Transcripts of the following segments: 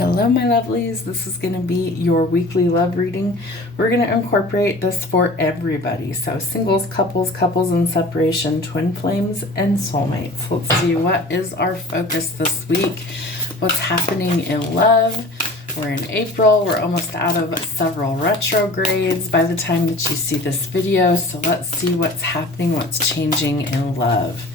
Hello, my lovelies. This is going to be your weekly love reading. We're going to incorporate this for everybody. So singles, couples in separation, twin flames, and soulmates. Let's see, what is our focus this week? What's happening in love? We're in April. We're almost out of several retrogrades by the time that you see this video. So let's see what's happening, what's changing in love.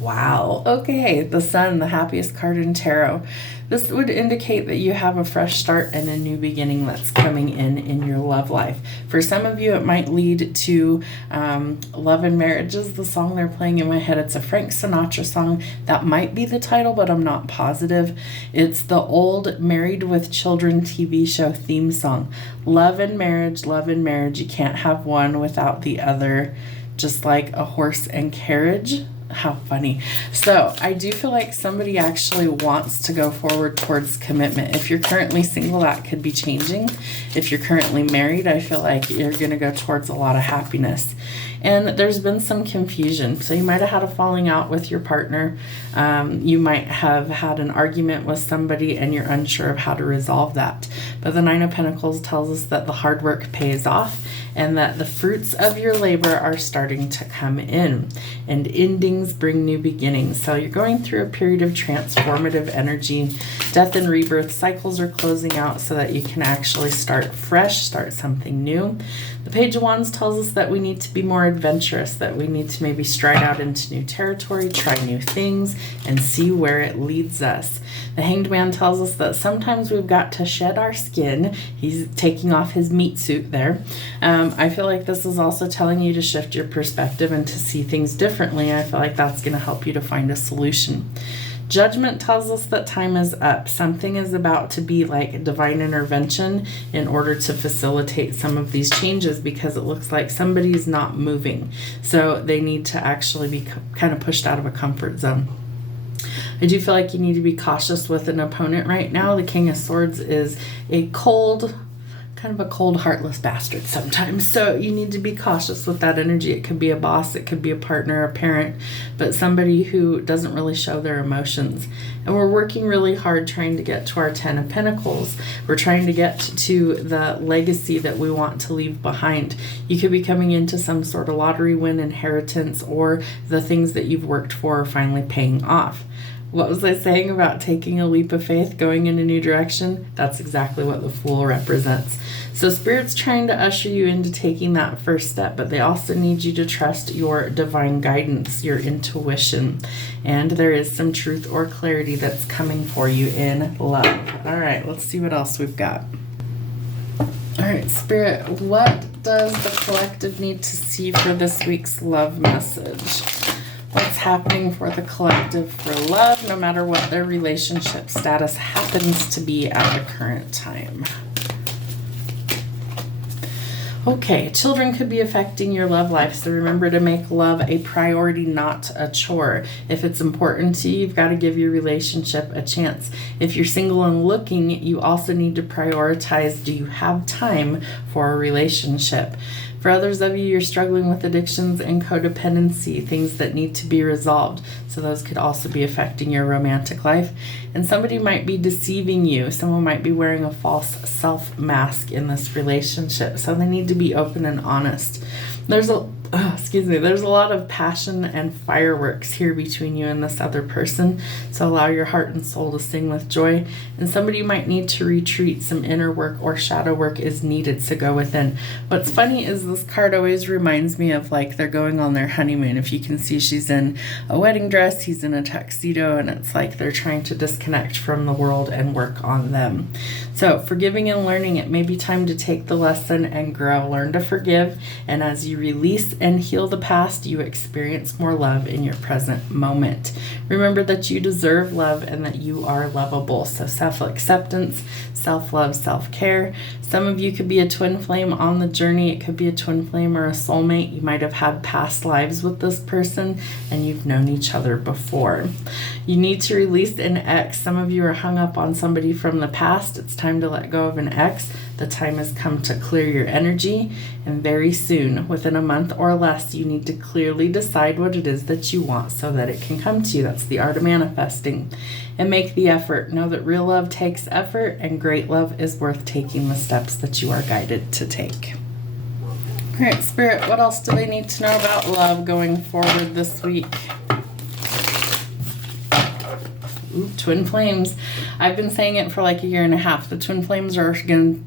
Wow. Okay, the Sun, the happiest card in tarot. This would indicate that you have a fresh start and a new beginning that's coming in your love life. For some of you, it might lead to Love and Marriage is the song they're playing in my head. It's a Frank Sinatra song. That might be the title, but I'm not positive. It's the old Married with Children TV show theme song. Love and marriage, you can't have one without the other, just like a horse and carriage. How funny. So I do feel like somebody actually wants to go forward towards commitment. If you're currently single, that could be changing. If you're currently married, I feel like you're going to go towards a lot of happiness. And there's been some confusion. So you might have had a falling out with your partner. You might have had an argument with somebody and you're unsure of how to resolve that. But the Nine of Pentacles tells us that the hard work pays off and that the fruits of your labor are starting to come in. And endings bring new beginnings. So you're going through a period of transformative energy. Death and rebirth cycles are closing out so that you can actually start fresh, start something new. The Page of Wands tells us that we need to be more adventurous, that we need to maybe stride out into new territory, try new things, and see where it leads us. The Hanged Man tells us that sometimes we've got to shed our skin. He's taking off his meat suit there. I feel like this is also telling you to shift your perspective and to see things differently. I feel like that's going to help you to find a solution. Judgment tells us that time is up. Something is about to be like divine intervention in order to facilitate some of these changes because it looks like somebody's not moving. So they need to actually be kind of pushed out of a comfort zone. I do feel like you need to be cautious with an opponent right now. The King of Swords is a cold, heartless bastard sometimes. So you need to be cautious with that energy. It could be a boss, it could be a partner, a parent, but somebody who doesn't really show their emotions. And we're working really hard trying to get to our 10 of Pentacles. We're trying to get to the legacy that we want to leave behind. You could be coming into some sort of lottery win, inheritance, or the things that you've worked for are finally paying off. What was I saying about taking a leap of faith, going in a new direction? That's exactly what the Fool represents. So Spirit's trying to usher you into taking that first step, but they also need you to trust your divine guidance, your intuition. And there is some truth or clarity that's coming for you in love. All right, let's see what else we've got. All right, Spirit, what does the collective need to see for this week's love message? What's happening for the collective for love, no matter what their relationship status happens to be at the current time? Okay, children could be affecting your love life, so remember to make love a priority, not a chore. If it's important to you, you've got to give your relationship a chance. If you're single and looking, you also need to prioritize, do you have time for a relationship? For others of you, you're struggling with addictions and codependency, things that need to be resolved. So those could also be affecting your romantic life. And somebody might be deceiving you. Someone might be wearing a false self mask in this relationship. So they need to be open and honest. There's a lot of passion and fireworks here between you and this other person. So allow your heart and soul to sing with joy. And somebody might need to retreat. Some inner work or shadow work is needed to go within. What's funny is this card always reminds me of like they're going on their honeymoon. If you can see, she's in a wedding dress, he's in a tuxedo, and it's like they're trying to disconnect from the world and work on them. So forgiving and learning, it may be time to take the lesson and grow. Learn to forgive, and as you release and heal the past, you experience more love in your present moment. Remember that you deserve love and that you are lovable. So self-acceptance, self-love, self-care. Some of you could be a twin flame on the journey. It could be a twin flame or a soulmate. You might have had past lives with this person and you've known each other before. You need to release an ex. Some of you are hung up on somebody from the past. It's time to let go of an ex. The time has come to clear your energy, and very soon, within a month or less, you need to clearly decide what it is that you want so that it can come to you. That's the art of manifesting. And make the effort. Know that real love takes effort, and great love is worth taking the steps that you are guided to take. All right, Spirit, what else do they need to know about love going forward this week? Ooh, twin flames. I've been saying it for like a year and a half. The twin flames are going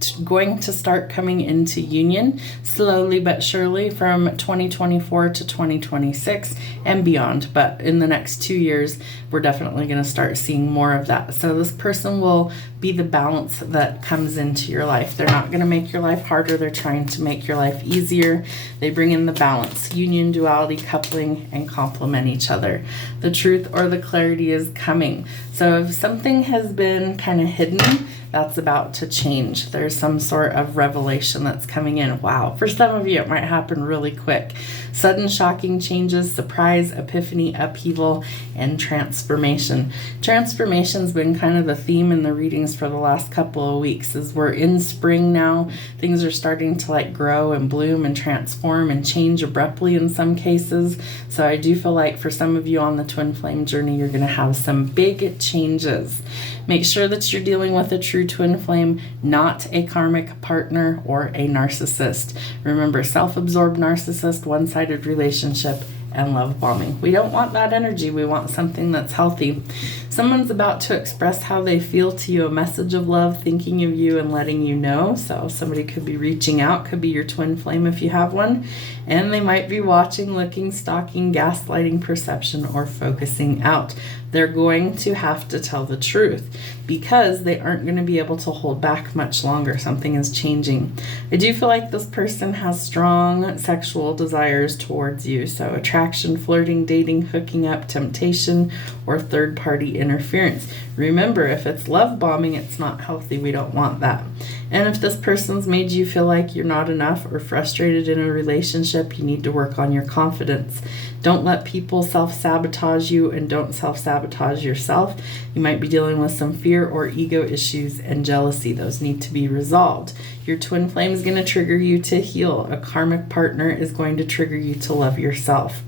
to start coming into union slowly but surely from 2024 to 2026 and beyond. But in the next 2 years, we're definitely going to start seeing more of that. So this person will be the balance that comes into your life. They're not going to make your life harder. They're trying to make your life easier. They bring in the balance, union, duality, coupling, and complement each other. The truth or the clarity is coming. So if something has been kind of hidden, that's about to change. There's some sort of revelation that's coming in. Wow. For some of you, it might happen really quick. Sudden shocking changes, surprise, epiphany, upheaval, and transformation. Transformation's been kind of the theme in the readings for the last couple of weeks. As we're in spring now, things are starting to like grow and bloom and transform and change abruptly in some cases. So I do feel like for some of you on the twin flame journey, you're going to have some big changes. Make sure that you're dealing with a true twin flame, not a karmic partner or a narcissist. Remember, self-absorbed narcissist, one-sided relationship, and love bombing. We don't want that energy. We want something that's healthy. Someone's about to express how they feel to you, a message of love, thinking of you and letting you know. So somebody could be reaching out, could be your twin flame if you have one, and they might be watching, looking, stalking, gaslighting, perception, or focusing out. They're going to have to tell the truth because they aren't going to be able to hold back much longer. Something is changing. I do feel like this person has strong sexual desires towards you. So attraction, flirting, dating, hooking up, temptation, or third-party interference. Remember, if it's love bombing, it's not healthy. We don't want that. And if this person's made you feel like you're not enough or frustrated in a relationship, you need to work on your confidence. Don't let people self-sabotage you, and don't self-sabotage yourself. You might be dealing with some fear or ego issues and jealousy. Those need to be resolved. Your twin flame is going to trigger you to heal. A karmic partner is going to trigger you to love yourself.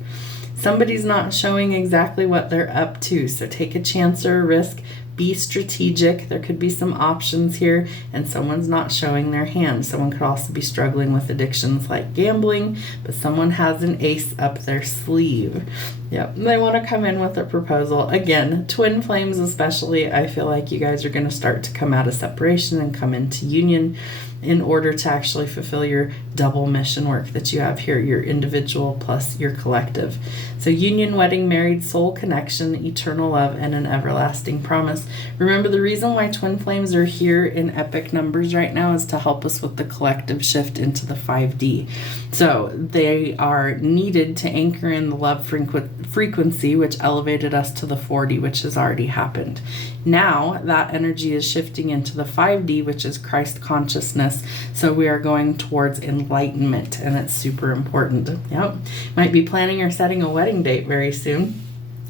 Somebody's not showing exactly what they're up to, so take a chance or a risk. Be strategic. There could be some options here, and someone's not showing their hand. Someone could also be struggling with addictions like gambling, but someone has an ace up their sleeve. Yep, they want to come in with a proposal. Again, twin flames especially, I feel like you guys are going to start to come out of separation and come into union in order to actually fulfill your double mission work that you have here, your individual plus your collective. So union, wedding, married, soul connection, eternal love, and an everlasting promise. Remember, the reason why twin flames are here in epic numbers right now is to help us with the collective shift into the 5D. So they are needed to anchor in the love frequency, which elevated us to the 4D, which has already happened. Now that energy is shifting into the 5D, which is Christ consciousness. So we are going towards enlightenment, and it's super important. Yep. Might be planning or setting a wedding date very soon.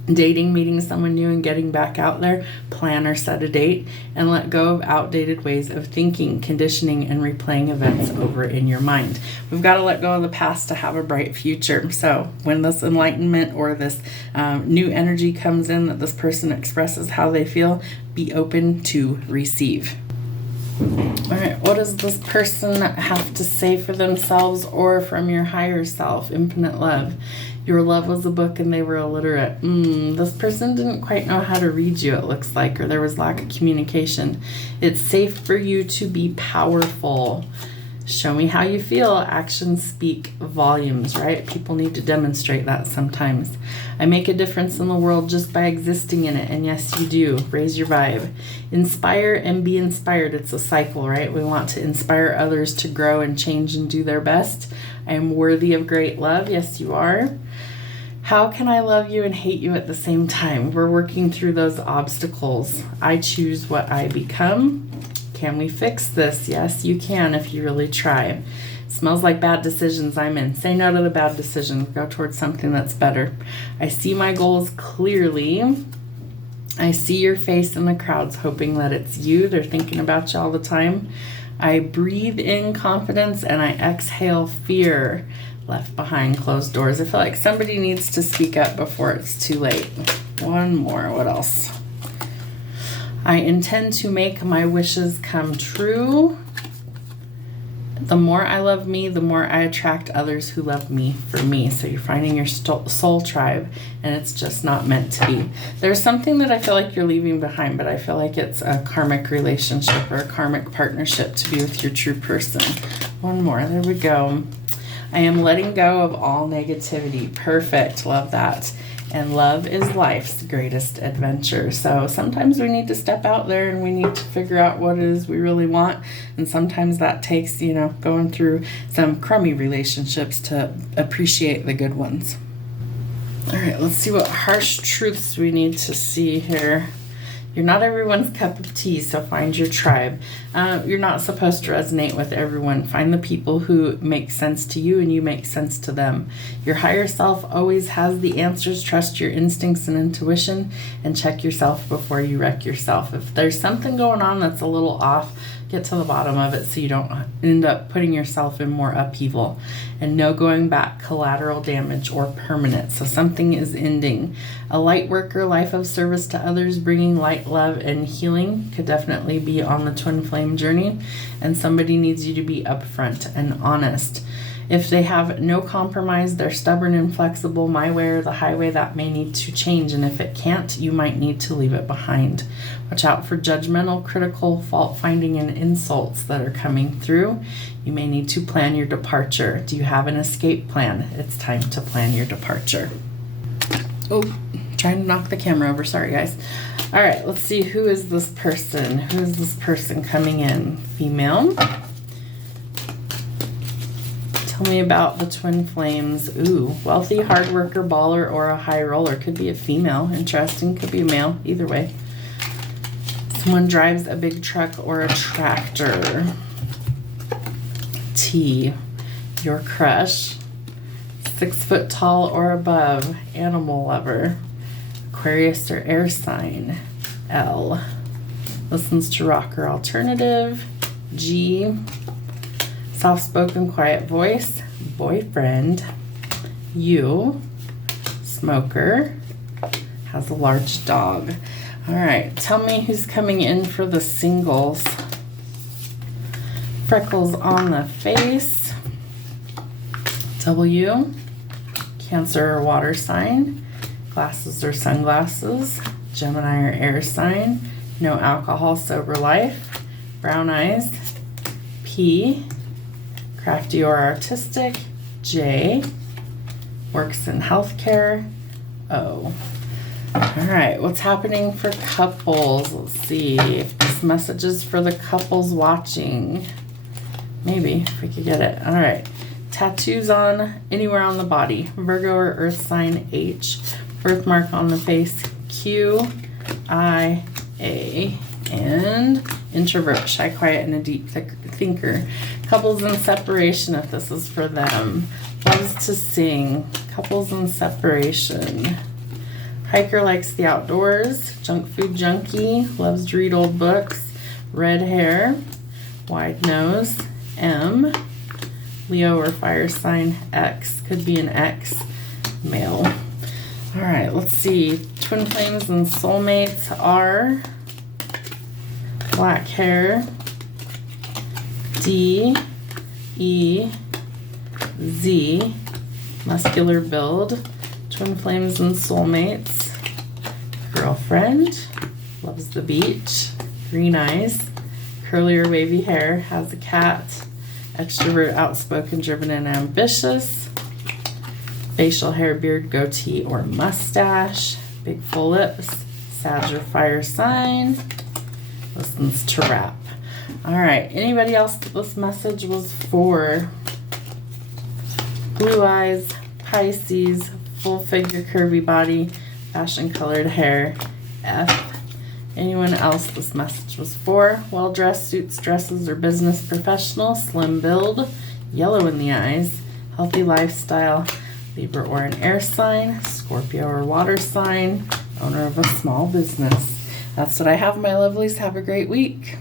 Dating, meeting someone new, and getting back out there. Plan or set a date, and let go of outdated ways of thinking, conditioning, and replaying events over in your mind. We've got to let go of the past to have a bright future. So when this enlightenment or this new energy comes in that this person expresses how they feel, be open to receive. All right, what does this person have to say for themselves or from your higher self? Infinite love. Your love was a book and they were illiterate. This person didn't quite know how to read you, it looks like, or there was lack of communication. It's safe for you to be powerful. Show me how you feel. Actions speak volumes, right? People need to demonstrate that sometimes. I make a difference in the world just by existing in it. And yes, you do. Raise your vibe. Inspire and be inspired. It's a cycle, right? We want to inspire others to grow and change and do their best. I am worthy of great love. Yes, you are. How can I love you and hate you at the same time? We're working through those obstacles. I choose what I become. Can we fix this? Yes, you can if you really try. Smells like bad decisions. I'm in. Say no to the bad decisions. Go towards something that's better. I see my goals clearly. I see your face in the crowds, hoping that it's you. They're thinking about you all the time. I breathe in confidence and I exhale fear. Left behind closed doors. I feel like somebody needs to speak up before it's too late. One more. What else? I intend to make my wishes come true. The more I love me, the more I attract others who love me for me. So you're finding your soul tribe, and it's just not meant to be. There's something that I feel like you're leaving behind, but I feel like it's a karmic relationship or a karmic partnership to be with your true person. One more. There we go. I am letting go of all negativity. Perfect. Love that. And love is life's greatest adventure. So sometimes we need to step out there and we need to figure out what it is we really want. And sometimes that takes, going through some crummy relationships to appreciate the good ones. All right, let's see what harsh truths we need to see here. You're not everyone's cup of tea, so find your tribe. You're not supposed to resonate with everyone. Find the people who make sense to you and you make sense to them. Your higher self always has the answers. Trust your instincts and intuition and check yourself before you wreck yourself. If there's something going on that's a little off, get to the bottom of it so you don't end up putting yourself in more upheaval. And no going back, collateral damage, or permanent. So something is ending. A light worker, life of service to others, bringing light, love, and healing could definitely be on the twin flame journey. And somebody needs you to be upfront and honest. If they have no compromise, they're stubborn and flexible, my way or the highway, that may need to change. And if it can't, you might need to leave it behind. Watch out for judgmental, critical, fault-finding, and insults that are coming through. You may need to plan your departure. Do you have an escape plan? It's time to plan your departure. Oh, trying to knock the camera over. Sorry, guys. All right, let's see. Who is this person? Who is this person coming in? Female. Tell me about the twin flames. Ooh, wealthy, hard worker, baller, or a high roller. Could be a female. Interesting. Could be a male. Either way. Someone drives a big truck or a tractor. T, your crush. 6 foot tall or above. Animal lover. Aquarius or air sign. L, listens to rock or alternative. G, soft-spoken, quiet voice. Boyfriend. U, smoker. Has a large dog. All right, tell me who's coming in for the singles. Freckles on the face. W, Cancer or water sign. Glasses or sunglasses. Gemini or air sign. No alcohol, sober life. Brown eyes. P, crafty or artistic. J, works in healthcare. O. All right, what's happening for couples? Let's see if this message is for the couples watching. Maybe, if we could get it. All right, tattoos on anywhere on the body. Virgo or earth sign. H, birthmark on the face. Q, I, A, and introvert, shy, quiet, and a deep thinker. Couples in separation, if this is for them. Loves to sing. Couples in separation. Hiker, likes the outdoors. Junk food junkie, loves to read old books. Red hair, wide nose. M, Leo or fire sign. X, could be an X, male. All right, let's see. Twin flames and soulmates are black hair. D, E, Z, muscular build. Twin flames and soulmates. Girlfriend, loves the beach. Green eyes, curly or wavy hair, has a cat. Extrovert, outspoken, driven, and ambitious. Facial hair, beard, goatee, or mustache. Big full lips. Sag or fire sign. Listens to rap. All right, anybody else that this message was for? Blue eyes, Pisces, full figure, curvy body, fashion colored hair. F. Anyone else this message was for? Well-dressed, suits, dresses, or business professional. Slim build, yellow in the eyes, healthy lifestyle. Libra or an air sign. Scorpio or water sign. owner of a small business. That's what I have, my lovelies. Have a great week.